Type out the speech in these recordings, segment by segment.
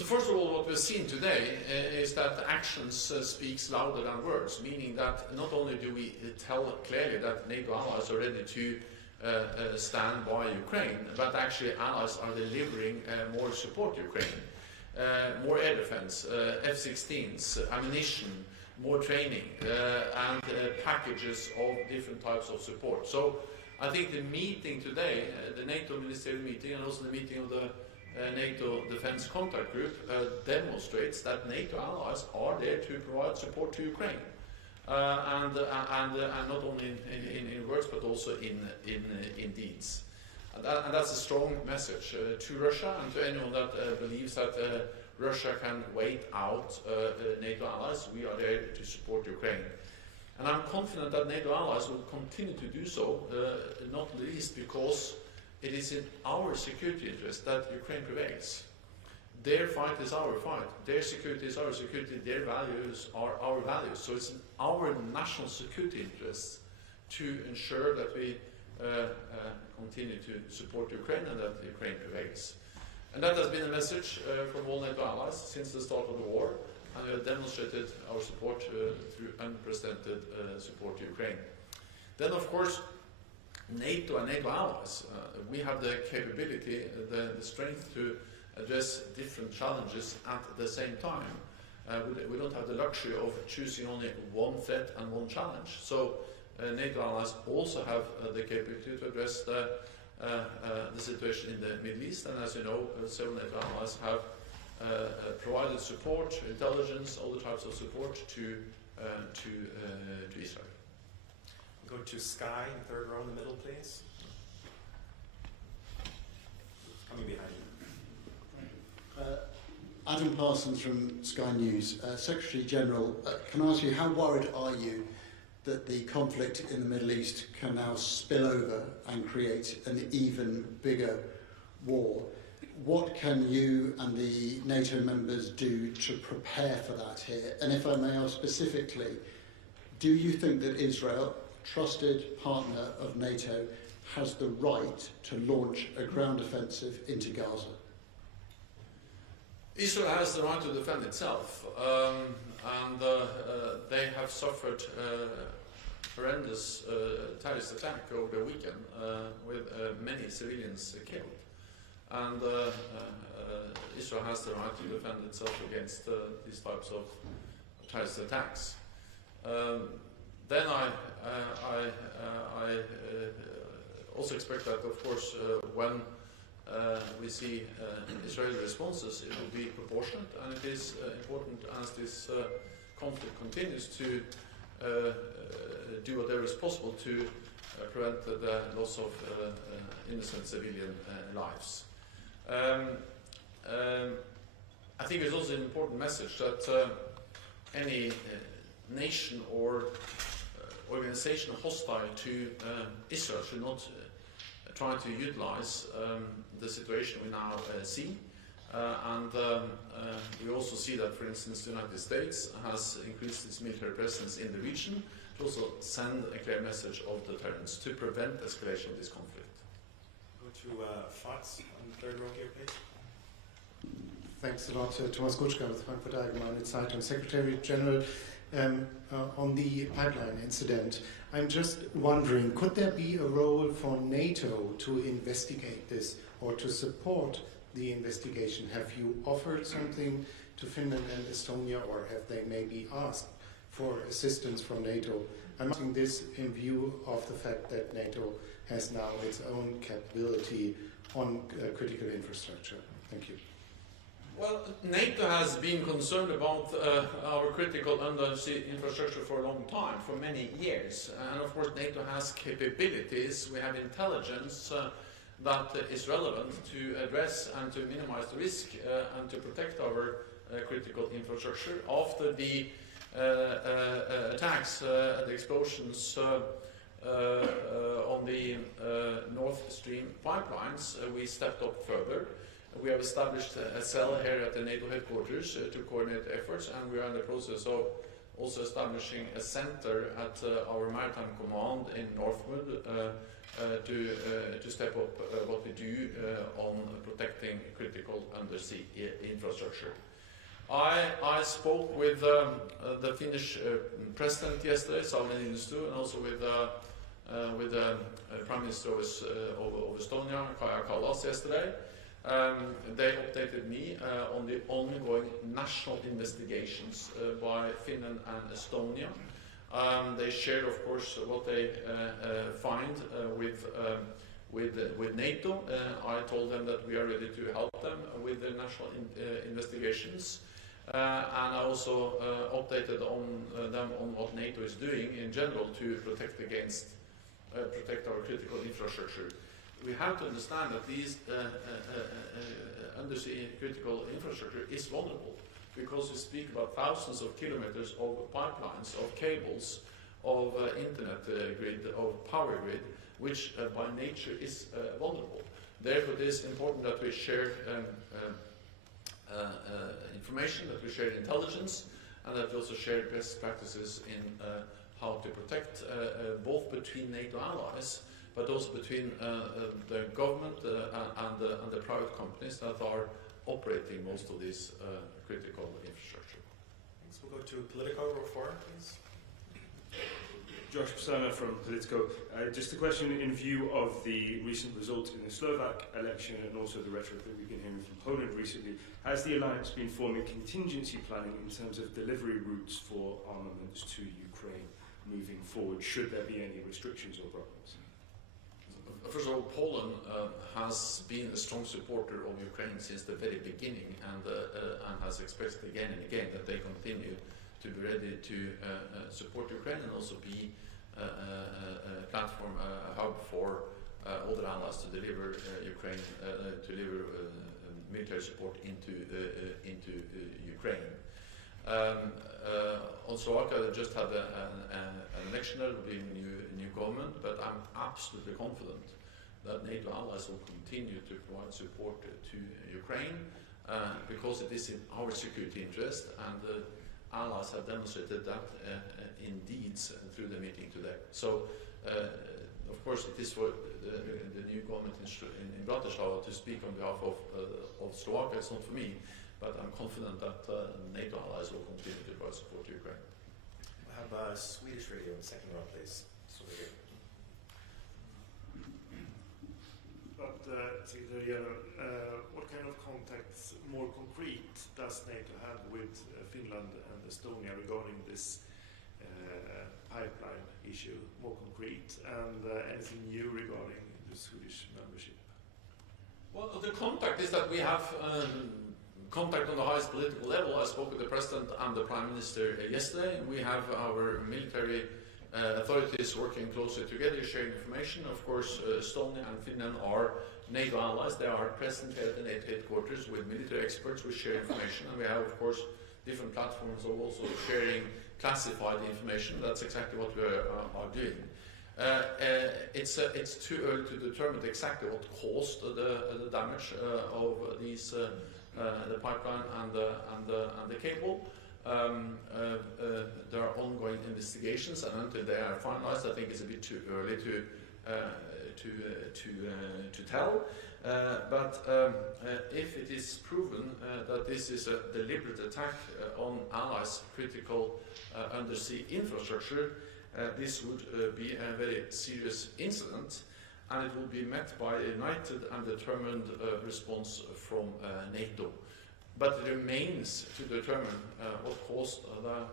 So first of all, what we're seeing today is that actions speaks louder than words, meaning that not only do we tell clearly that NATO allies are ready to stand by Ukraine, but actually allies are delivering more support to Ukraine, more air defense, F-16s, ammunition, more training, and packages of different types of support. So I think the meeting today, the NATO ministerial meeting, and also the meeting of the NATO Defense Contact Group demonstrates that NATO allies are there to provide support to Ukraine, and not only in words but also in deeds. And that's a strong message to Russia and to anyone that believes that Russia can wait out NATO allies. We are there to support Ukraine. And I'm confident that NATO allies will continue to do so, not least because it is in our security interest that Ukraine prevails. Their fight is our fight, their security is our security, their values are our values. So it's in our national security interests to ensure that we continue to support Ukraine and that Ukraine prevails. And that has been a message from all NATO allies since the start of the war, and we have demonstrated our support through unprecedented support to Ukraine. Then, of course, NATO and NATO allies, we have the capability, the strength to address different challenges at the same time. We don't have the luxury of choosing only one threat and one challenge. So NATO allies also have the capability to address the situation in the Middle East, and as you know, several NATO allies have provided support, intelligence, all the types of support to Israel. Go to Sky in the third row in the middle, please. Coming behind you. Adam Parsons from Sky News. Secretary General, can I ask you, how worried are you that the conflict in the Middle East can now spill over and create an even bigger war? What can you and the NATO members do to prepare for that here? And if I may ask specifically, do you think that Israel, trusted partner of NATO, has the right to launch a ground offensive into Gaza? Israel has the right to defend itself, and they have suffered horrendous terrorist attack over the weekend with many civilians killed. And Israel has the right to defend itself against these types of terrorist attacks. Then I also expect that, of course, when we see Israeli responses, it will be proportionate, and it is important as this conflict continues to do whatever is possible to prevent the loss of innocent civilian lives. I think it's also an important message that any nation or organization hostile to Israel should not try to utilize the situation we now see. And we also see that, for instance, the United States has increased its military presence in the region to also send a clear message of deterrence to prevent escalation of this conflict. Go to Fox on the third row here, please. Thanks a lot, Thomas Kutschka with Frankfurt Allgemeine Zeitung. Secretary General, on the pipeline incident, I'm just wondering, could there be a role for NATO to investigate this or to support the investigation? Have you offered something to Finland and Estonia, or have they maybe asked for assistance from NATO? I'm asking this in view of the fact that NATO has now its own capability on critical infrastructure. Thank you. Well, NATO has been concerned about our critical undersea infrastructure for a long time, for many years. And of course, NATO has capabilities. We have intelligence that is relevant to address and to minimize the risk and to protect our critical infrastructure. After the attacks, the explosions on the Nord Stream pipelines, we stepped up further. We have established a cell here at the NATO headquarters to coordinate efforts, and we are in the process of also establishing a center at our maritime command in Northwood to step up what we do on protecting critical undersea infrastructure. I spoke with the Finnish president yesterday, Sauli Niinistö, and also with the Prime Minister of Estonia, Kaja Kallas, yesterday. They updated me on the ongoing national investigations by Finland and Estonia. They shared, of course, what they find with NATO. I told them that we are ready to help them with the national investigations. And I also updated them on what NATO is doing in general to protect our critical infrastructure. We have to understand that these undersea critical infrastructure is vulnerable, because we speak about thousands of kilometers of pipelines, of cables, of internet grid, of power grid, which by nature is vulnerable. Therefore, it is important that we share information, that we share intelligence, and that we also share best practices in how to protect both between NATO allies, but also between the government and the private companies that are operating most of this critical infrastructure. Thanks. We'll go to Politico, row 4, please. Josh Pisana from Politico. Just a question in view of the recent result in the Slovak election and also the rhetoric that we've been hearing from Poland recently. Has the alliance been forming contingency planning in terms of delivery routes for armaments to Ukraine moving forward, should there be any restrictions or problems? First of all, Poland has been a strong supporter of Ukraine since the very beginning, and has expressed again and again that they continue to be ready to support Ukraine and also be a platform, a hub for other allies to deliver Ukraine, military support into Ukraine. On Slovakia, they just had an election. There will be a new government, but I'm absolutely confident that NATO allies will continue to provide support to Ukraine because it is in our security interest, and allies have demonstrated that in deeds through the meeting today. So, of course, it is for the new government in Bratislava to speak on behalf of Slovakia. It's not for me, but I'm confident that NATO allies will continue to provide support to Ukraine. We'll have Swedish radio in second row, please. What kind of contacts, more concrete, does NATO have with Finland and Estonia regarding this pipeline issue? More concrete, and anything new regarding the Swedish membership? Well, the contact is that we have contact on the highest political level. I spoke with the President and the Prime Minister yesterday. We have our military authorities working closely together, sharing information. Of course, Estonia and Finland are NATO allies. They are present here at the NATO headquarters with military experts. We share information, and we have, of course, different platforms of also sharing classified information. That's exactly what we are doing. It's too early to determine exactly what caused the damage of these the pipeline and the cable. There are ongoing investigations, and until they are finalized, I think it's a bit too early to tell. But if it is proven that this is a deliberate attack on allies' critical undersea infrastructure, this would be a very serious incident, and it will be met by a united and determined response from NATO. But it remains to determine what caused the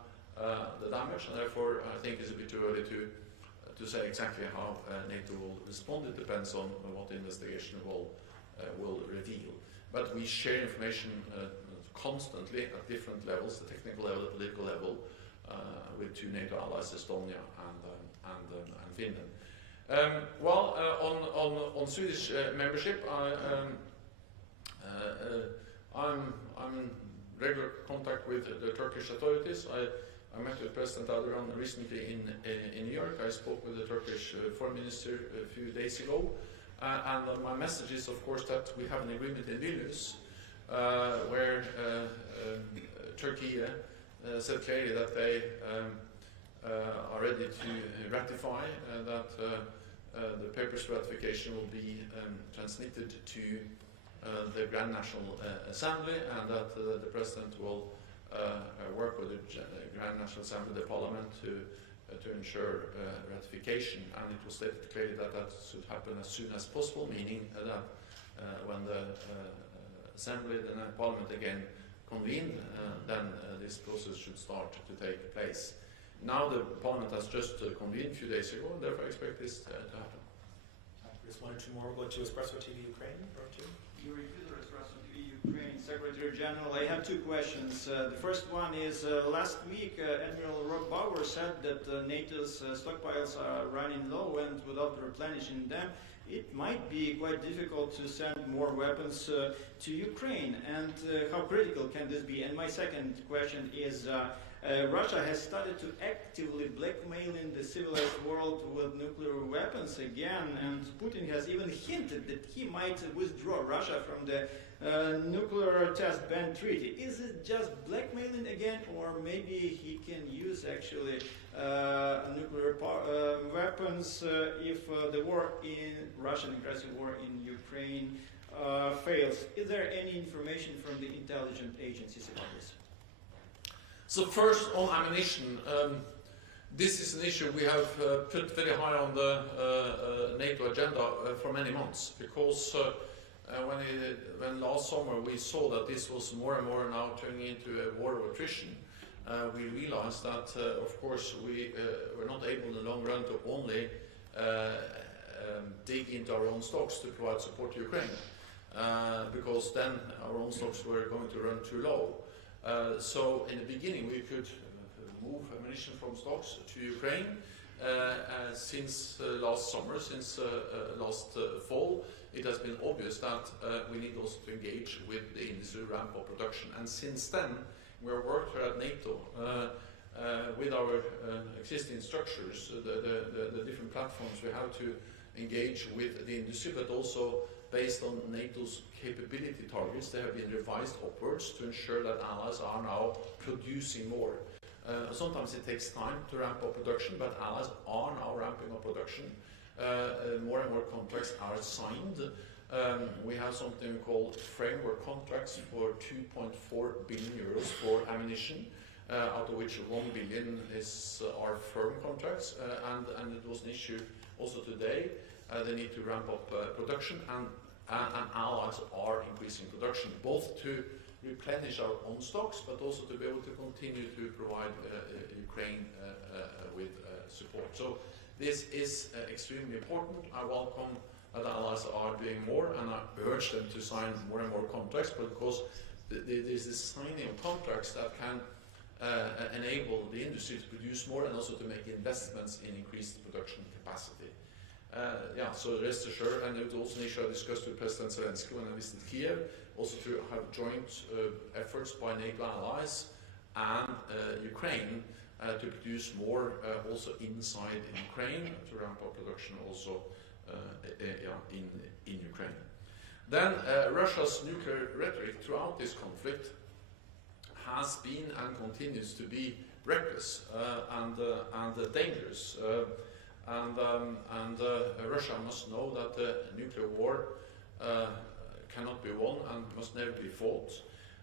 damage, and therefore I think it's a bit too early to say exactly how NATO will respond. It depends on what the investigation will reveal. But we share information constantly at different levels, the technical level, the political level, with two NATO allies, Estonia and Finland. On Swedish membership, I'm in regular contact with the Turkish authorities. I met with President Erdogan recently in New York. I spoke with the Turkish foreign minister a few days ago. And my message is, of course, that we have an agreement in Vilnius where Turkey said clearly that they are ready to ratify, that the paper's ratification will be transmitted to the Grand National Assembly, and that the President will work with the Grand National Assembly, the Parliament, to ensure ratification. And it was stated clearly that that should happen as soon as possible, meaning that when the Assembly, the Parliament again convened, then this process should start to take place. Now the Parliament has just convened a few days ago, and therefore I expect this to happen. There's one or two more. We'll go to Espresso TV Ukraine. Yuri Fedor, Espresso TV Ukraine, Secretary General. I have two questions. The first one is, last week Admiral Rob Bauer said that NATO's stockpiles are running low, and without replenishing them, it might be quite difficult to send more weapons to Ukraine. And how critical can this be? And my second question is, Russia has started to actively blackmailing the civilized world with nuclear weapons again, and Putin has even hinted that he might withdraw Russia from the nuclear test ban treaty. Is it just blackmailing again, or maybe he can use actually nuclear weapons if the war in Russian aggressive war in Ukraine fails? Is there any information from the intelligence agencies about this? So first, on ammunition, this is an issue we have put very high on the NATO agenda for many months, because when last summer we saw that this was more and more now turning into a war of attrition, we realized that, of course, we were not able in the long run to only dig into our own stocks to provide support to Ukraine, because then our own stocks were going to run too low. So in the beginning we could move ammunition from stocks to Ukraine. Since last summer, since last fall, it has been obvious that we need also to engage with the industry ramp up production. And since then, we have worked here at NATO with our existing structures, the different platforms we have to engage with the industry, but also based on NATO's capability targets. They have been revised upwards to ensure that allies are now producing more. Sometimes it takes time to ramp up production, but allies are now ramping up production. More and more contracts are signed. We have something called framework contracts for 2.4 billion euros for ammunition, out of which 1 billion are firm contracts, and it was an issue also today. They need to ramp up production, and allies are increasing production, both to replenish our own stocks, but also to be able to continue to provide Ukraine with support. So this is extremely important. I welcome that allies are doing more, and I urge them to sign more and more contracts, because there's this signing of contracts that can enable the industry to produce more and also to make investments in increased production capacity. So rest assured, and it was also an issue I discussed with President Zelenskyy when I visited Kiev, also to have joint efforts by NATO allies and Ukraine to produce more also inside Ukraine, to ramp up production also in Ukraine. Then Russia's nuclear rhetoric throughout this conflict has been and continues to be reckless and dangerous. Russia must know that the nuclear war cannot be won and must never be fought.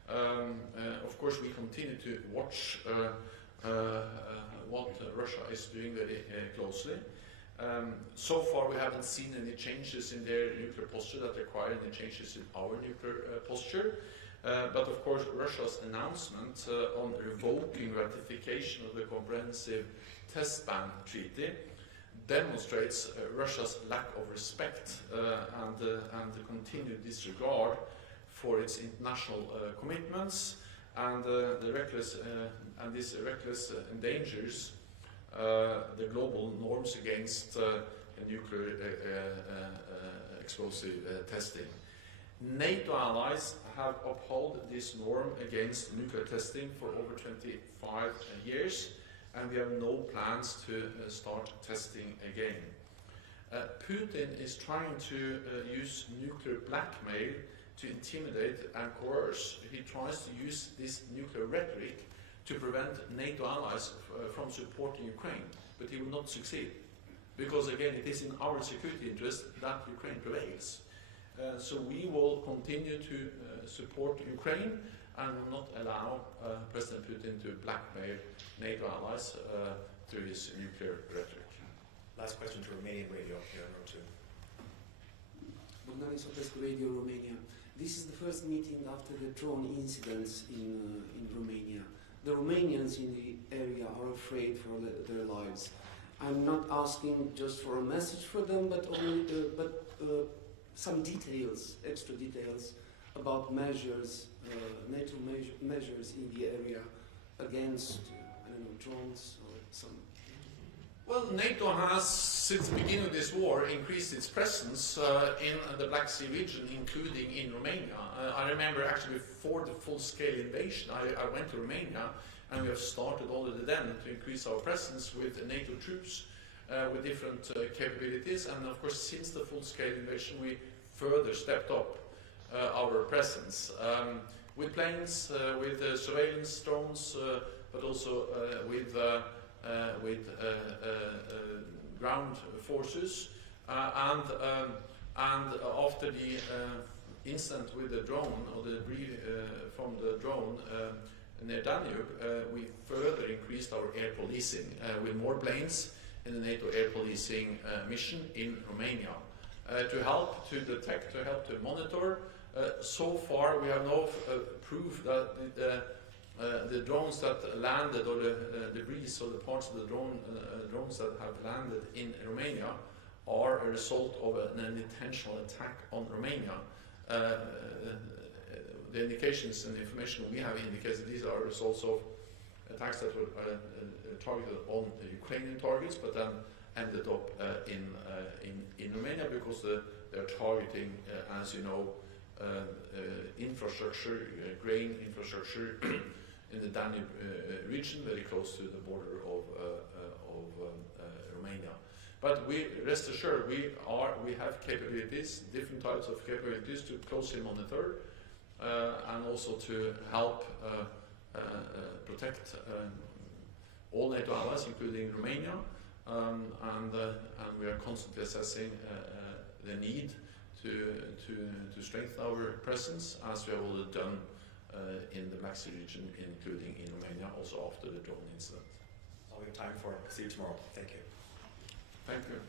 Of course, we continue to watch what Russia is doing very closely. So far, we haven't seen any changes in their nuclear posture that require any changes in our nuclear posture. But of course, Russia's announcement on revoking ratification of the Comprehensive Test Ban Treaty demonstrates Russia's lack of respect and the continued disregard for its international commitments, and this reckless endangers the global norms against nuclear explosive testing. NATO allies have upheld this norm against nuclear testing for over 25 years, and we have no plans to start testing again. Putin is trying to use nuclear blackmail to intimidate and coerce. He tries to use this nuclear rhetoric to prevent NATO allies from supporting Ukraine, but he will not succeed. Because again, it is in our security interest that Ukraine prevails. So we will continue to support Ukraine and will not allow President Putin to blackmail NATO allies through his nuclear rhetoric. Last question to Romanian radio here in row 2. Bogdan Isopescu, Radio Romania. This is the first meeting after the drone incidents in Romania. The Romanians in the area are afraid for their lives. I'm not asking just for a message for them, but only some details, extra details about measures, NATO measures in the area against, I don't know, drones or some. Well, NATO has, since the beginning of this war, increased its presence in the Black Sea region, including in Romania. I remember actually before the full-scale invasion, I went to Romania, and we have started already then to increase our presence with NATO troops with different capabilities. And of course, since the full-scale invasion, we further stepped up our presence with planes, with surveillance drones, but also with ground forces, and after the incident with the drone, or the debris from the drone near Danube, we further increased our air policing with more planes in the NATO air policing mission in Romania to help to detect, to help to monitor. So far, we have no proof that the drones that landed, or the debris, or the parts of the drones that have landed in Romania, are a result of an intentional attack on Romania. The indications and the information we have indicates that these are results of attacks that were targeted on the Ukrainian targets, but then ended up in Romania, because they're targeting, as you know, infrastructure, grain infrastructure in the Danube region, very close to the border of Romania. But we rest assured, we have capabilities, different types of capabilities, to closely monitor and also to help protect all NATO allies, including Romania, and we are constantly assessing the need to strengthen our presence, as we have already done in the Black Sea region, including in Romania, also after the drone incident. All we have time for. See you tomorrow. Thank you. Thank you.